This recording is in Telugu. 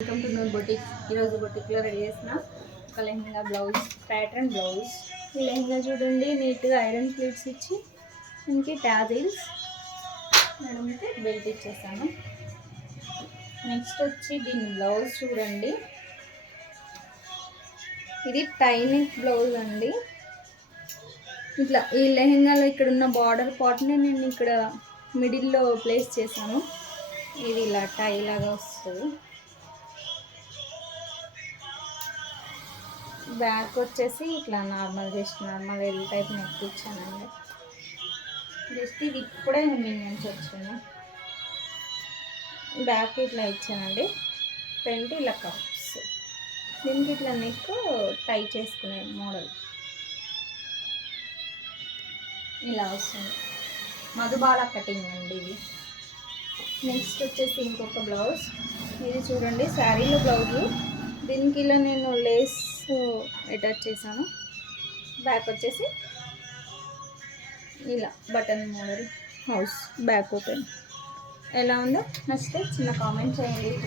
Welcome to Noor boutique. ఈరోజు బొటిక్లో రెడీ చేసిన ఒక లెహంగా బ్లౌజ్, ప్యాటర్న్ బ్లౌజ్. ఈ లెహంగా చూడండి, నీట్గా ఐరన్ ప్లీట్స్ ఇచ్చి ఇంకే టాజిల్స్ మేడంకి బెల్ట్ ఇచ్చేసాను. నెక్స్ట్ వచ్చి దీని బ్లౌజ్ చూడండి, ఇది టైనిక్ బ్లౌజ్ అండి. ఇట్లా ఈ లెహంగాలో ఇక్కడ ఉన్న బార్డర్ పార్ట్ని నేను ఇక్కడ మిడిల్లో ప్లేస్ చేశాను. ఇది ఇలా టై లాగా వస్తుంది. బ్యాక్ వచ్చేసి ఇట్లా just normal L type neck ఇచ్చానండి. జస్ట్ ఇది ఇప్పుడే హెమ్మింగ్ నుంచి వచ్చింది. బ్యాక్ ఇట్లా ఇచ్చానండి, ఫ్రంట్ ఇలా కప్స్. దీనికి ఇట్లా నెక్ టై చేసుకునే మోడల్ ఇలా వస్తుంది. మధుబాల కటింగ్ అండి ఇది. నెక్స్ట్ వచ్చేసి ఇంకొక బ్లౌజ్, ఇది చూడండి శారీలో బ్లౌజు. దీనికి ఇలా నేను లేస్ అటాచ్ చేశాను. బ్యాక్ వచ్చేసి ఇలా button model house back open. ఎలా ఉందో నచ్చితే చిన్న కామెంట్ చేయండి. ఇట్లా